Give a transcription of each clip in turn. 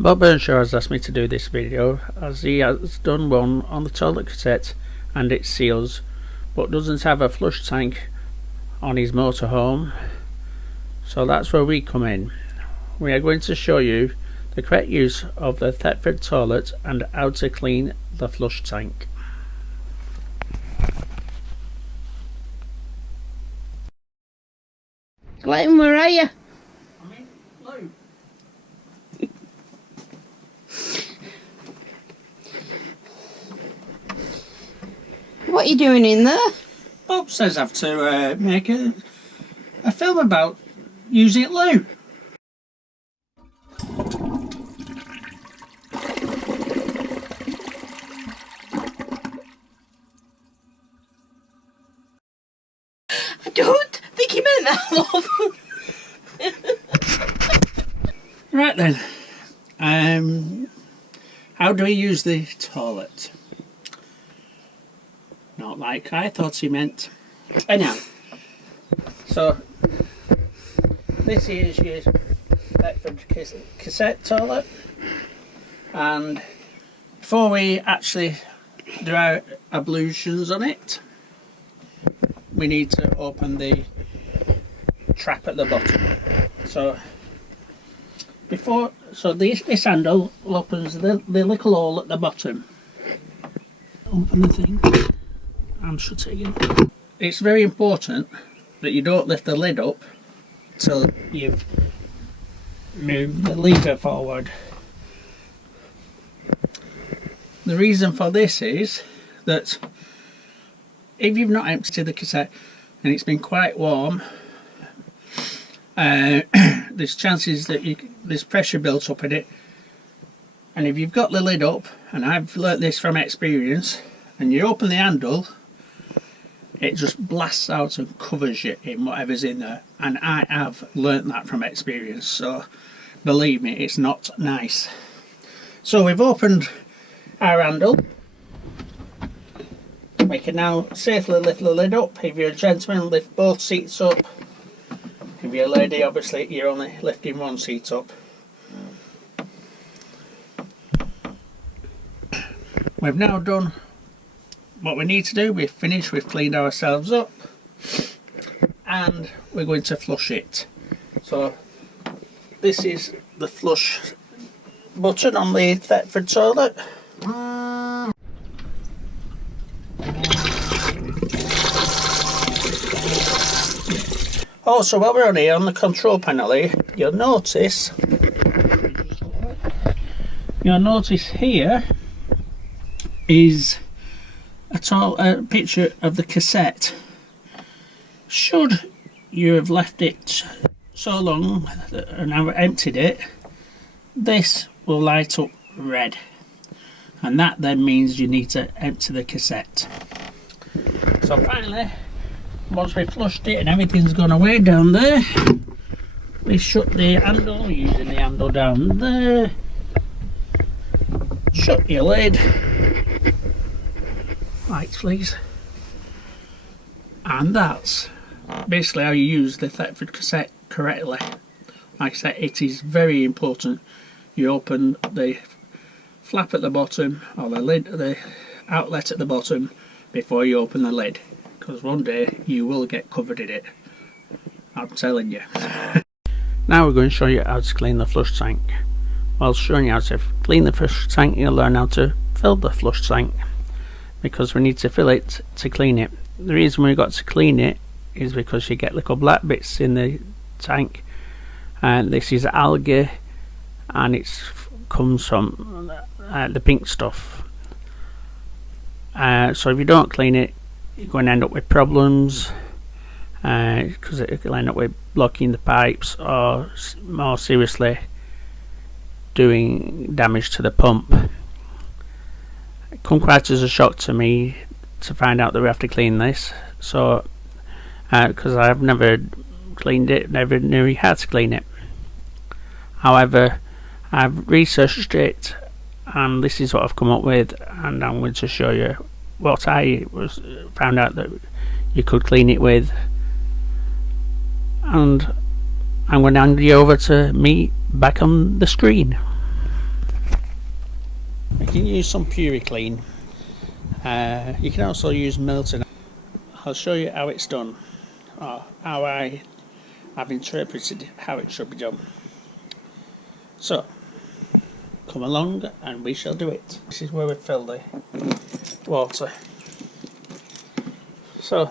Bob Earnshaw has asked me to do this video as he has done one on the toilet cassette and it seals but doesn't have a flush tank on his motorhome, so that's where we come in. We are going to show you the correct use of the Thetford toilet and how to clean the flush tank. Glenn, where are you? I'm in blue. What are you doing in there? Bob says I have to make a film about using loo. I don't think he meant that, love. Right then, how do we use the toilet? Not like I thought he meant. Anyhow, so this is your Thetford cassette toilet, and before we actually do our ablutions on it, we need to open the trap at the bottom. So this handle opens the little hole at the bottom. Open the thing and shut it again. It's very important that you don't lift the lid up till you've moved the lever forward. The reason for this is that if you've not emptied the cassette and it's been quite warm, there's chances that there's pressure built up in it, and if you've got the lid up, and I've learnt this from experience, and you open the handle, it just blasts out and covers you in whatever's in there, and I have learnt that from experience, so believe me, it's not nice. So we've opened our handle. We can now safely lift the lid up. If you're a gentleman, lift both seats up. If you're a lady, obviously you're only lifting one seat up. We've now done what we need to do. We've finished, we've cleaned ourselves up, and we're going to flush it. So this is the flush button on the Thetford toilet. Also, while we're on here, on the control panel here, you'll notice here is a picture of the cassette. Should you have left it so long and have emptied it, this will light up red, and that then means you need to empty the cassette. So finally, once we've flushed it and everything's gone away down there, we shut the handle using the handle down there, shut your lid, lights please, and that's basically how you use the Thetford cassette correctly. Like I said, it is very important you open the flap at the bottom, or the lid, the outlet at the bottom, before you open the lid, because one day you will get covered in it, I'm telling you. Now we're going to show you how to clean the flush tank. While showing you how to clean the flush tank, you'll learn how to fill the flush tank, because we need to fill it to clean it. The reason we've got to clean it is because you get little black bits in the tank, and this is algae, and it comes from the pink stuff. So if you don't clean it, you're going to end up with problems, because it will end up with blocking the pipes, or more seriously doing damage to the pump. It come quite as a shock to me to find out that we have to clean this, so because I've never cleaned it, never knew how to clean it. However, I've researched it, and this is what I've come up with, and I'm going to show you what I found out that you could clean it with, and I'm going to hand you over to me back on the screen. You can use some Puriclean. You can also use Milton. I'll show you how it's done, or how I've interpreted how it should be done. So, come along and we shall do it. This is where we fill the water. So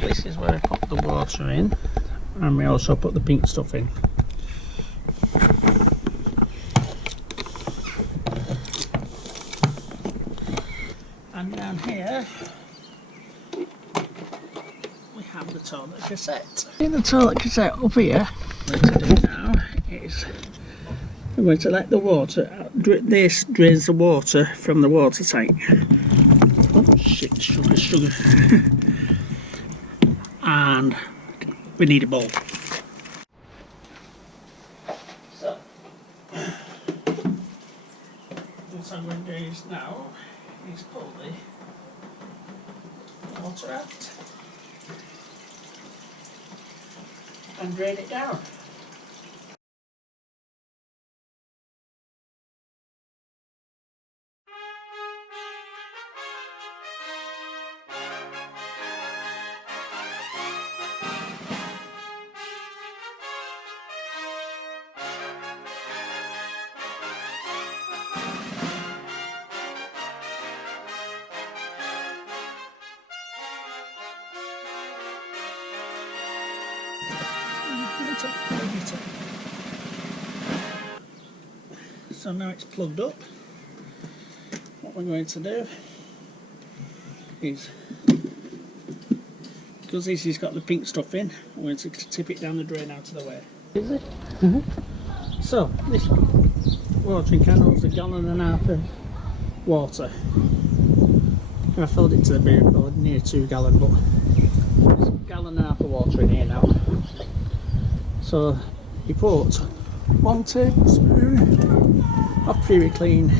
this is where we put the water in, and we also put the pink stuff in. And down here we have the toilet cassette. In the toilet cassette up here, what we're going to do now is we're going to let the water out. This drains the water from the water tank. Oh shit, sugar. And we need a bowl. So what I'm going to do is now is pull the water out and drain it down. So now it's plugged up. What we're going to do is, because this has got the pink stuff in, I'm going to tip it down the drain out of the way. Is it? Mm-hmm. So this watering can holds 1.5 gallons of water. I filled it to the beer, near 2 gallons, but there's 1.5 gallons of water in here now. So you put 1 tablespoon of Puriclean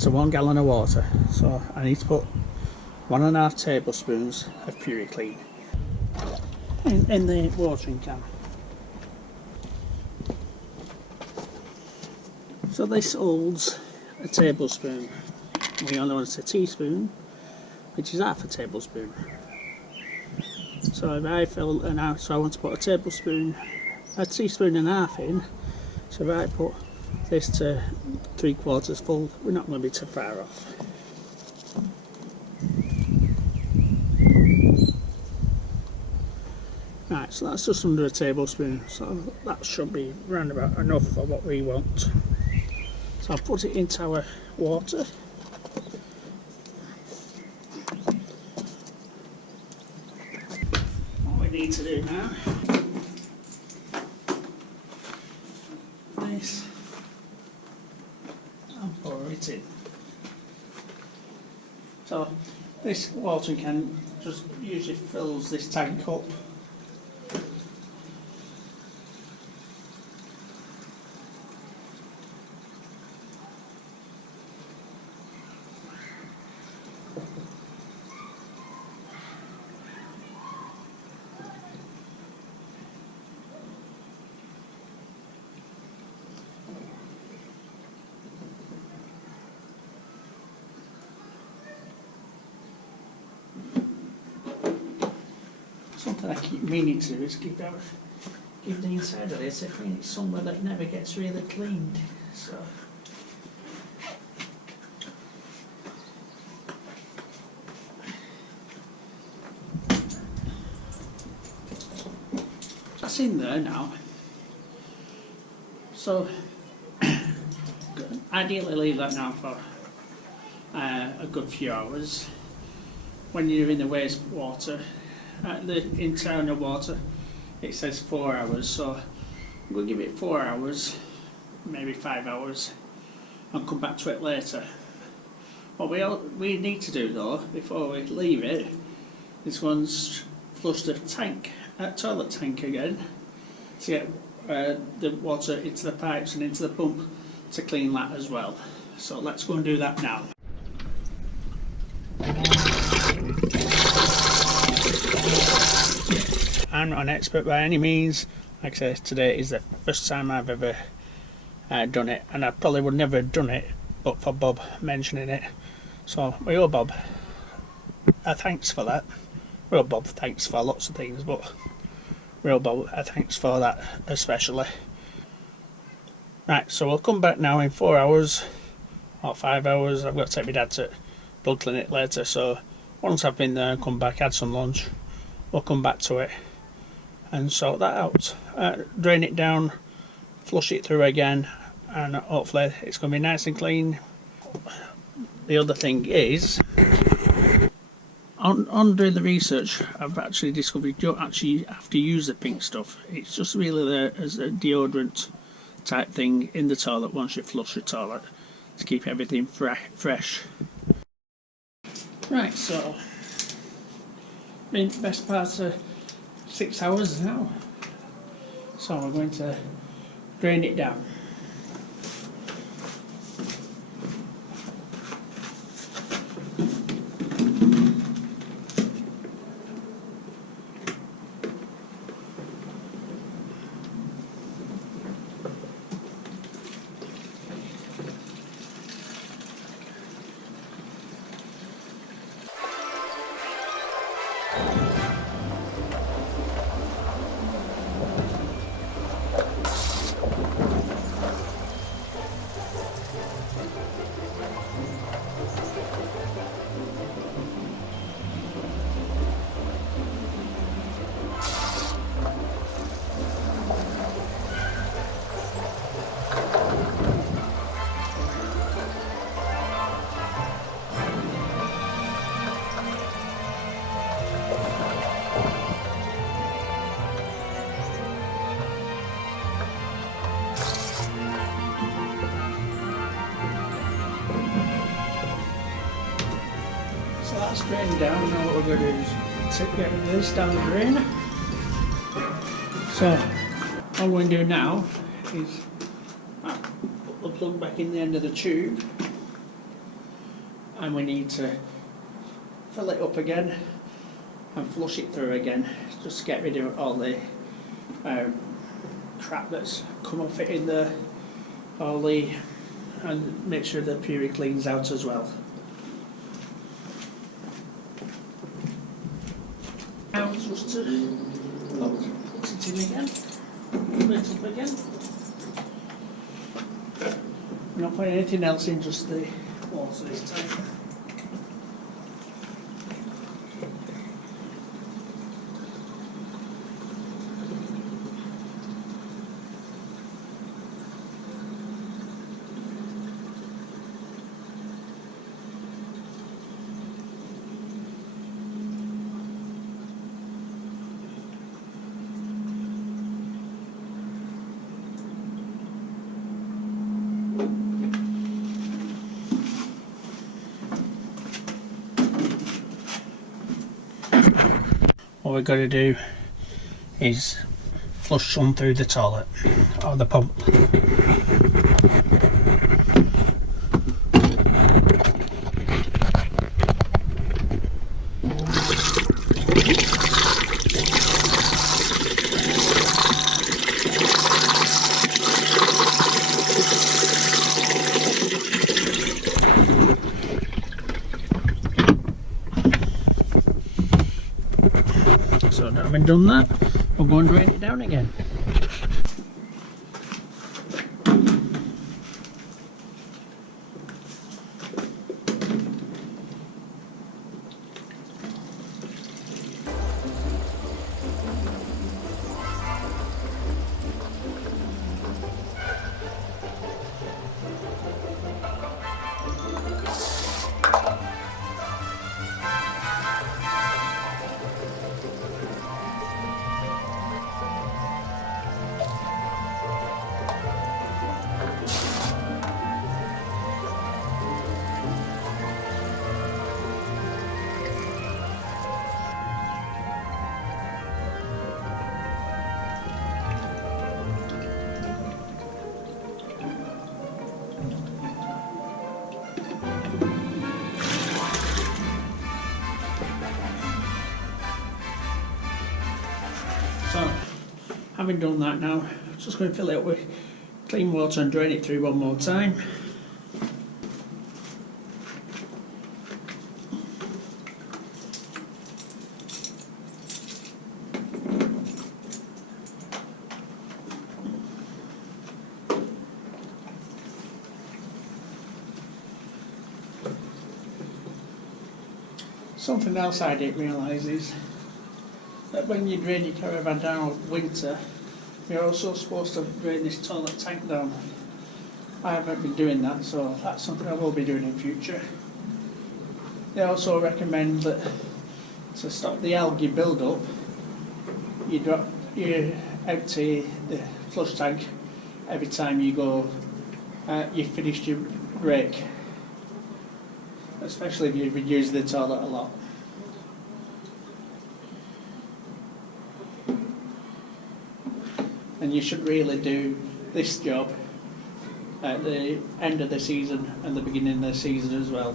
to 1 gallon of water. So I need to put 1.5 tablespoons of Puriclean in the watering can. So this holds a tablespoon. We only want a teaspoon, which is 1/2 tablespoon. So if I fill an hour, so I want to put a teaspoon and a half in. So if I put this to 3/4 full, we're not going to be too far off. Right, so that's just under a tablespoon, so that should be round about enough for what we want. So I'll put it into our water. What we need to do now, this, and pour it in. So this watering can just usually fills this tank up. Something I keep meaning to do is give the inside of this a clean. It's somewhere that never gets really cleaned. So that's in there now. So ideally leave that now for a good few hours. When you're in the wastewater, the internal water, it says 4 hours, so we'll give it 4 hours, maybe 5 hours, and come back to it later. What we need to do though, before we leave it, is once flush the toilet tank again, to get the water into the pipes and into the pump to clean that as well. So let's go and do that now. I'm not an expert by any means. Like I say, today is the first time I've ever done it, and I probably would never have done it but for Bob mentioning it. So we owe Bob thanks for that. We owe Bob thanks for lots of things, but we owe Bob thanks for that especially. Right, so we'll come back now in 4 hours or 5 hours. I've got to take my dad to blood clinic later, so once I've been there and come back, had some lunch, we'll come back to it and sort that out. Drain it down, flush it through again, and hopefully it's going to be nice and clean. The other thing is, on doing the research, I've actually discovered you don't actually have to use the pink stuff. It's just really there as a deodorant type thing in the toilet once you flush the toilet to keep everything fresh. Right, so been best part of 6 hours now, so we're going to drain it down. So that's drained down. Now what we're going to do is get rid of this down the drain. So all we're going to do now is put the plug back in the end of the tube, and we need to fill it up again and flush it through again, just to get rid of all the crap that's come off it in there, and make sure the puree cleans out as well. Now just to put it in again, put it up again. We're not putting anything else in, just the water this time. What we've got to do is flush some through the toilet or the pump. So now having done that, we'll go and drain it down again. So, having done that now, just going to fill it up with clean water and drain it through one more time. Something else I didn't realise is that when you drain your caravan down in winter, you're also supposed to drain this toilet tank down. I haven't been doing that, so that's something I will be doing in future. They also recommend that to stop the algae build-up, you empty the flush tank every time you go, you've finished your break. Especially if you've been using the toilet a lot. And you should really do this job at the end of the season and the beginning of the season as well.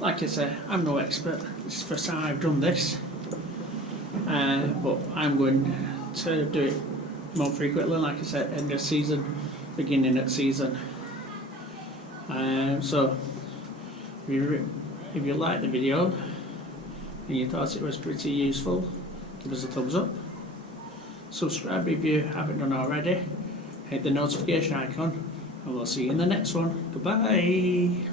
Like I say, I'm no expert. This is the first time I've done this, but I'm going to do it more frequently. Like I said, end of season, beginning of season. So if you liked the video and you thought it was pretty useful, give us a thumbs up. Subscribe if you haven't done already. Hit the notification icon, and we'll see you in the next one. Goodbye.